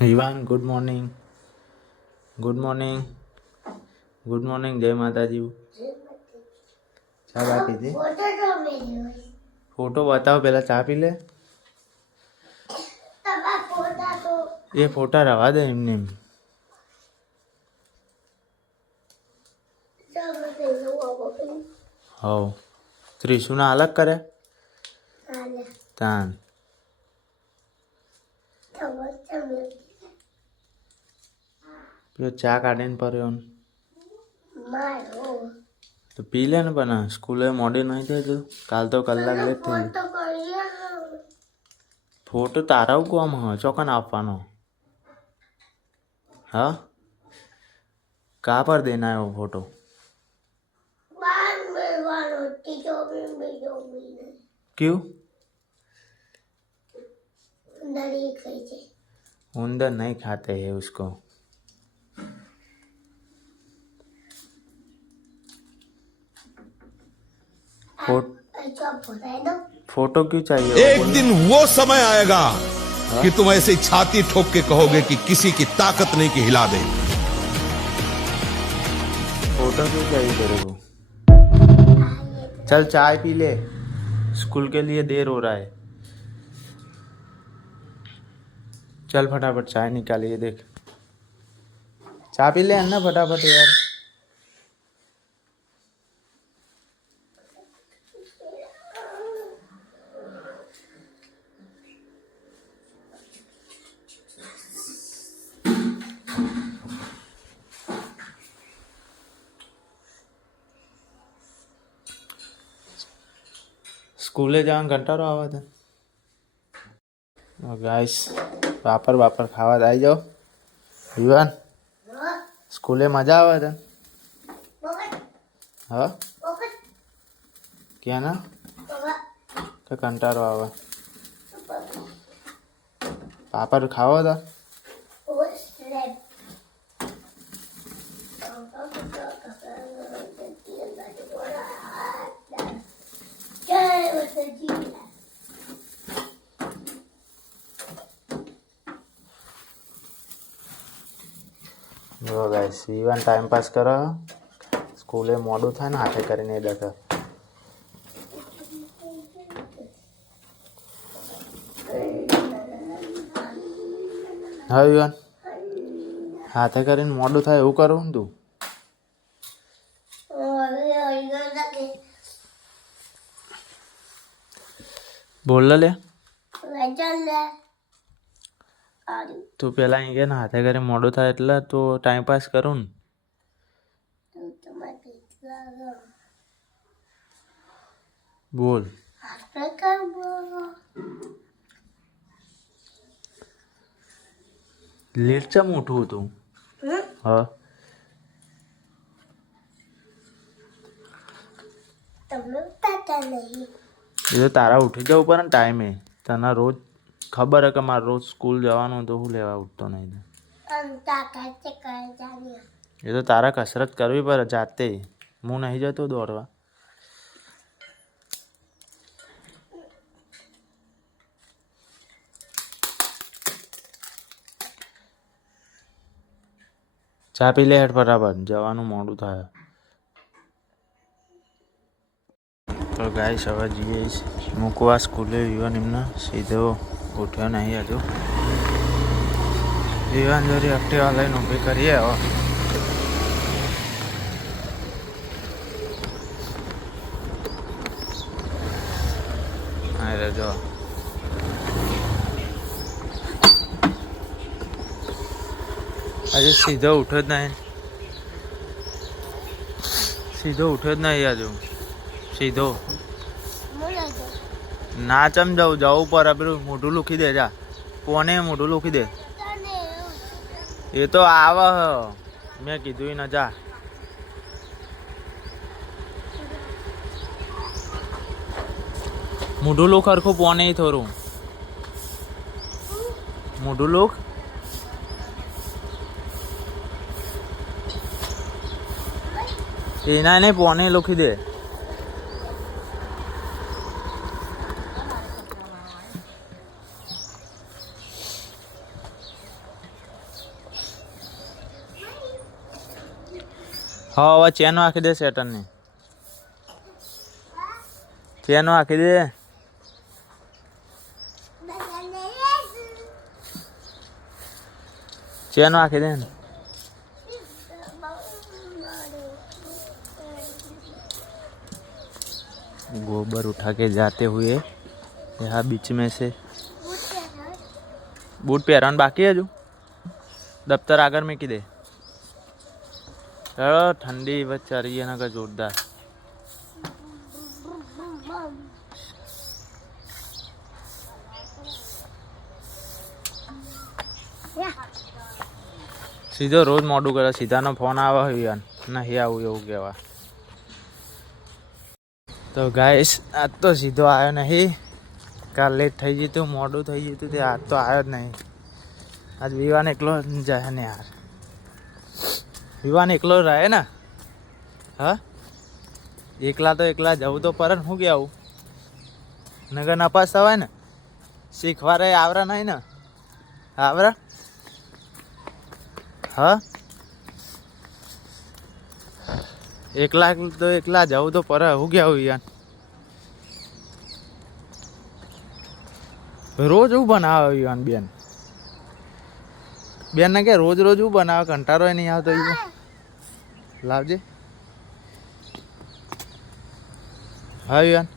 Vivaan good morning. Good morning. Good morning, જય માતાજી. ચા બા પીધી ફોટો બતાવો પહેલાં ચા પી લે. એ ફોટા રવા દે એમને એમ. હવ. ત્રિશુના અલગ કરે? તાન. ચા કાઢીને પર્યો તો પી લે ને પણ સ્કૂલે મોડી નહીં થયું કાલ તો કલાક લેટ થઈ ફોટો તારા કોમ હ ચોકન આપવાનો હા કા પર દેના એવો ફોટો ક્યું ઉંદર નહીં ખાતે હે ઉસકો फ़ोटो क्यों चाहिए? एक दिन वो समय आएगा हा? कि तुम ऐसे छाती ठोक के कहोगे कि किसी की ताकत नहीं कि हिला दे। फ़ोटो क्यों चाहिए तेरे को? चल चाय पी ले। स्कूल के लिए देर हो रहा है। चल फटाफट चाय निकालिए देख। चाय पी ले अन्ना फटाफट यार? સ્કૂલે જવાનો કંટાળો આવે છે. ગાઈસ વાપર વાપર, ખાવા આવી જાઓ. યુવાન, સ્કૂલે મજા આવે છે? હા? ક્યાં ના? કે કંટાળો આવે. પાપડ ખાવો હતા જો ગાઈસ યુવાન ટાઈમ પાસ કરો. સ્કૂલે મોડું થાય ને હાથે કરીને એ દેખે હા યુવાન હાથે કરીને મોડું થાય એવું કરું તું? બોલ લે. તું પેલા અહીં કે ને હાથે ઘરે મોડું થાય એટલે તો ટાઈમ પાસ કરું ને. બોલ. લેટ ચમ ઉઠવું તું હા. એ તો તારા ઉઠી જવું પડે ને ટાઈમે તને રોજ ખબર હે કે મારે રોજ સ્કૂલ જવાનું તો હું લેવા ઉઠતો નહીં એ તો તારા કસરત કરવી પડે જાતે હું નહીં જતો દોડવા. ચા પી લે હેઠ બરાબર જવાનું મોડું થાય. તો ગાઈસ હવે જઈએ મૂકવા સ્કૂલે યુવાન એમના. સીધો ઉઠ્યો નહીં હજુ. યુવાન જોડી એક્ટિવા લઈને ઊભી કરીએ હવે. અરે જો. હજુ સીધો ઉઠ્યો જ નહીં. સીધો ઉઠ્યો જ નહીં હજુ. સીધો. ના ચમ જવું જવું પર પેલું મોઢું લુખી દે, જા. કોને મોઢું લુખી દે? એ તો આવે. મેં કીધું ને જા. મોઢું લુક હરખું પોને થોડું મોઢું લુક એના ને પોને લુખી દે. હવે ચેનો આખી દે સેટરની ચેનો આખી દે ચેનો આખી દે ને गोबर उठा के जाते हुए यहाँ बीच में से बूट પહેરવાનું બાકી હજુ દફતર આગળ ચલો, ઠંડી બચારી એના કે જોરદાર. સીધો રોજ મોડું કરે, સીધાનો ફોન આવે યાર. નહીં આવું એવું કહેવા તો ગાઈસ આજ તો સીધો આવ્યો નહીં. કાલ લેટ થઈ જતું મોડું થઈ જતું તે આજ તો આવ્યો જ નહીં. આજ વિવાન એકલો જાય ને યાર. વિવાન એકલો રહે ને? હા? એકલા તો એકલા જવું તો પર શું ગયા આવું? નગર નપાસ થવાય ને? શીખવા રહે આવરા નહીં ને? આવરા? હા? એકલા તો એકલા જવું તો પર હું ગયા હું યાર? રોજ હું બનાવે યાન બેન? બેન ને કે રોજ રોજ હું બનાવે, કંટાળો નહીં આવતો ઈ લાવજે. હા યાન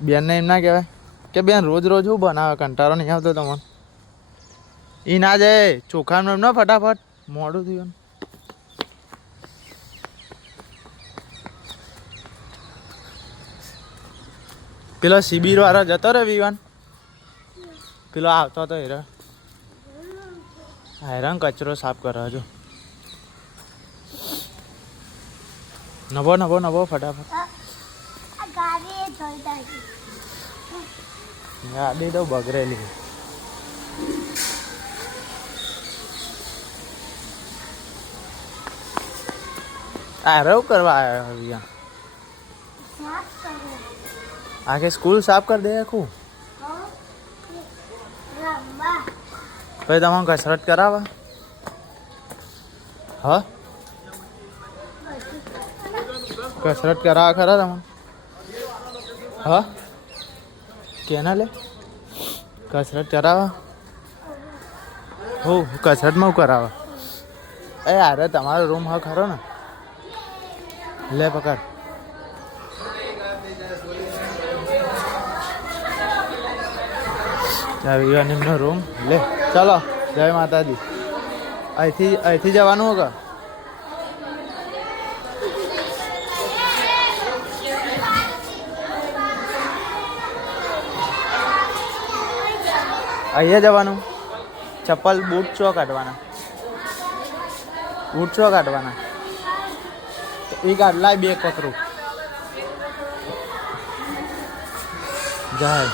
બેન ને એમ ના કહેવાય કે બેન, રોજ રોજ હું બનાવે, કંટાળો નહીં આવતો તમને. એ ના જાય, ચોખાનું એમ ના ફટાફટ. મોડું થયું પેલો શિબિર વાળો જતો રે વિવાન પેલો આવતો હતો હેરા હેરાન કચરો સાફ કરે હજુ નભો નભો નભો ફટાફટ ગાડી તો બગડેલી આ રવ કરવા આવ્યો વિવાન આખે સ્કૂલ સાફ કરી દે આખું પછી તમારે કસરત કરાવે હા કસરત કરા, ખરા તમે હા? કેના લે? કસરત કરાવા? હો કસરતમાં હું કરાવા. એ અરે, તમારો રૂમ હા ખરો ને. લે પકડ. રૂમ લે, ચાલો, જય માતાજી. અહીંથી અહીંથી જવાનું હોગા અહીંયા જવાનું. ચપ્પલ, બૂટ ચો કાઢવાના? બૂટ ચો કાઢવાના? એ કાઢ, લાય બે કતરું. જાય.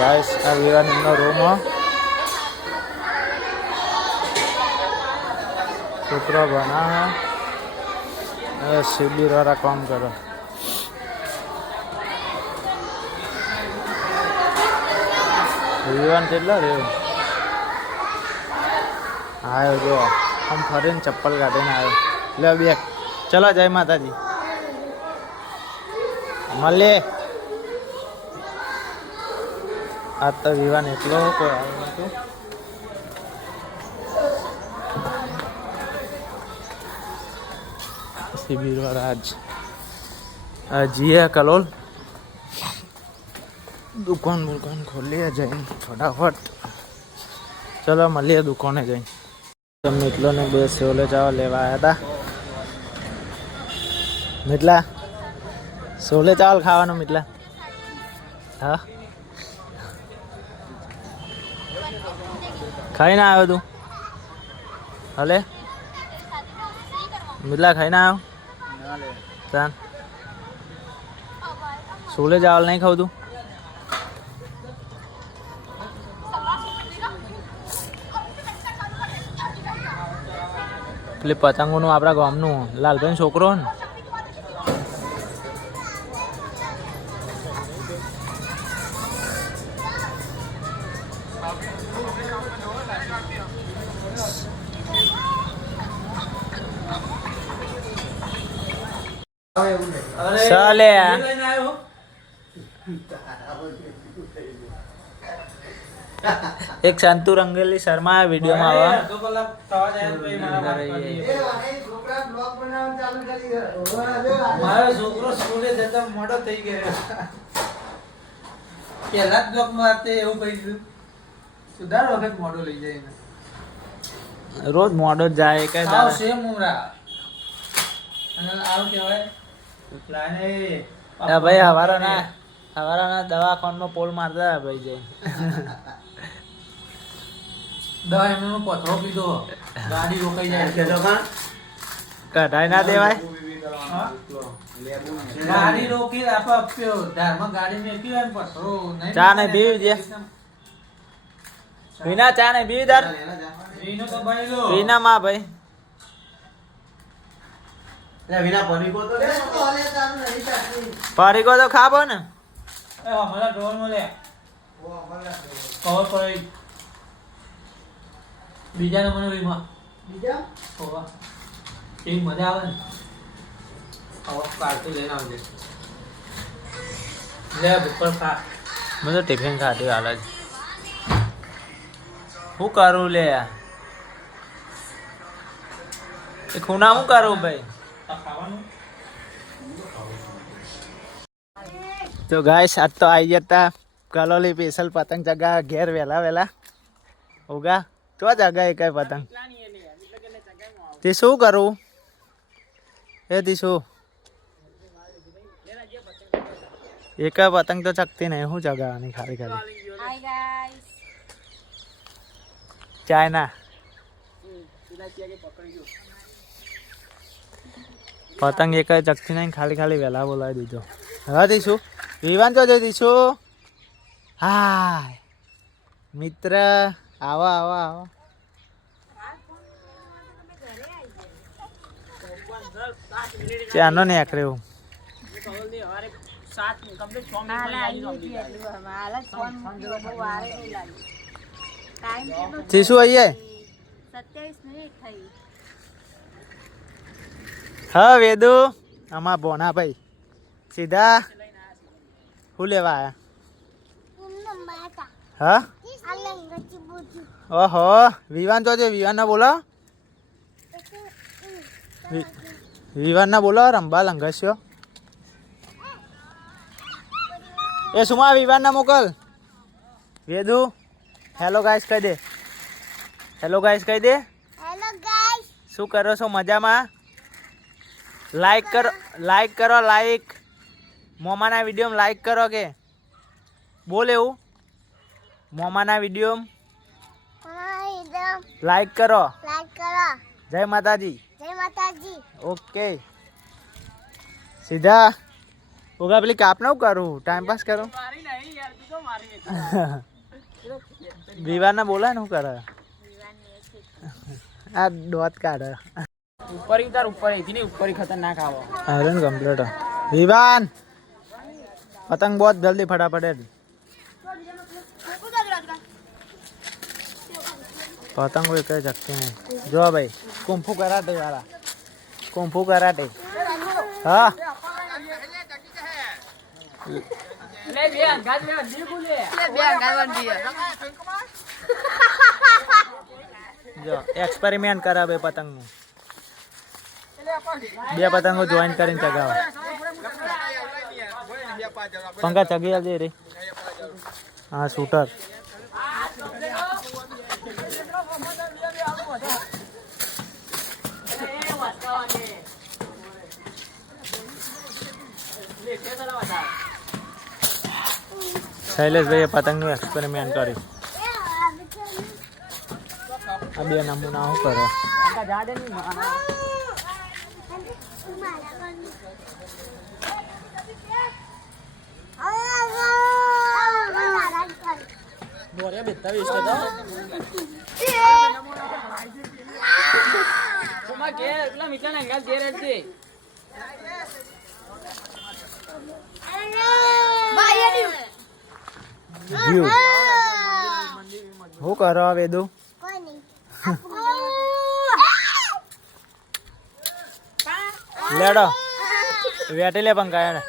ગાઈસ આ વિરાનંદનો રૂમ સૂત્ર બના શિબિર વાળા કામ કરો. વિવાન કેટલા રહ્યો આવ્યો જો, આમ ફરીને ચપ્પલ કાઢીને આવ્યો લે બે ચલો જય માતાજી. મળે આજ તો વિવાન એટલો કોઈ આવ્યો નતું. શિબિર આ જીએ કલોલ. દુકાન બુકાન ખોલીએ જઈને ફટાફટ. ચલો મળીએ દુકાને જઈને. મિટલોને બે સેવલે ચાવલ લેવા આવ્યા હતા મિટલા સોલે ચાવલ ખાવાનું મિટલા હા? ખાઈને આવ્યો તું? હલે? મિટલા ખાઈને આવ્યો? ચાલ સોલે ચાવલ નહીં ખાવ તું? પેલી પતંગોનું આપણા ગામનું. લાલભાઈ છોકરો ને. ચાલે એક સંતુ રંગેલી શર્મા વિડીયોમાં આવા. જાય છોકરો સ્કૂલે જતા મોડો થઈ ગયો. પહેલા જ બ્લોકમાં એવું કહી દીધું. સુધાર વખત મોડો લઈ જાય રોજ મોડો જ જાય કઈ સાવ. સેમ ઉમરા. અને આવું કહેવાય. ભાઈ હવારાના હવારાના દવાખાનામાં પોલ મારતા ભાઈ જઈ દવા એમનો પથરો પીધો. ગાડી રોકાઈ જાય. કઢાઈ ના દેવાય? હા? ગાડી રોકી આપો આપ્યો ધારમાં ગાડી મેકી હોય પથરો નહીં ચા નહીં પીવી છે? વિના ચા ને બી દર તો ભાઈ. લો વિના માં ભાઈ પરીકો તો ખાબો ને. પડી. બીજા નંબર વીમા હોવા એ મજા આવે ને? હવે કાલથી લઈને આવજે. લે ઉપર ખા. મેં તો ટિફિન ખાધું હાલ જ. શું કરું લે એ ખૂણા શું કરું ભાઈ? ખાવાનું? તો ગાઈસ આજ તો આવી જતા કલોલી સ્પેશિયલ પતંગ ચગા ઘેર વહેલા વહેલા ઉગા તો જગા એ કઈ પતંગ? તે શું કરું. એ તી શું એક પતંગ તો ચકતી નહીં હું જગાવાની ખાલી ખાલી. ચાઇના. પતંગ એક ચકતી નહીં ખાલી ખાલી વહેલા બોલાવી દીધો. હવે દીશું વિવાન તો જઈ દીશું હા મિત્ર. આવો આવો આવો. ચાનો ને આખરે હું. છે? આઈએ સત્યાવીસ મિનિટ થઈ. હા વેદુ. આમાં બોના ભાઈ. સીધા. શું લેવા આયા? હા? ઓહો વિવાન તો છે વિવાન ના બોલો. વિવાન ના બોલો રંબા લંઘસ્યો એ સુમા વિવાન ના મોકલ. વેદુ હેલો ગાઈસ કહી દે. હેલો ગાઈસ કહી દે. હેલો ગાઈસ શું કરો છો મજામાં? લાઈક કરો લાઈક કરો લાઈક મોમાના વીડિયો લાઈક કરો કે? બોલ એવું. મોમાના વીડિયો લાઈક કરો. લાઈક કરો. જય માતાજી. જય માતાજી. ઓકે સીધા. ઓગા પેલી કાપ ન કરું ટાઈમ પાસ કરો. વિવાર ના બોલાય ને શું કરે? આ દોત કાઢે. ઉપર ઉતાર ઉપર એથી નહીં ઉપર ખતરનાક આવો. Iron complete Vivaan! પતંગ બહુ જલ્દી ફટાફટ है પતંગ કઈ શકते નહીં. જો ભાઈ કુંફુ કરાટે વાળા. કુંફુ કરાટે હા? જો એક્સપેરિમેન્ટ કરાવે પતંગનું. બે પતંગો જોઈન કરીને ચગાવે. પંખા ચગી આવજે રે. હા શૂટર શૈલેષભાઈએ પતંગનું એક્સપેરિમેન્ટ કર્યું આ બે નમૂના શું કરો? દોરે બેતા વીસ તમાર કે પેલા મીઠા ને ઘેર જ છે જીવ હું કરો વેદુ લેડો. વેટી લે પંખા એને.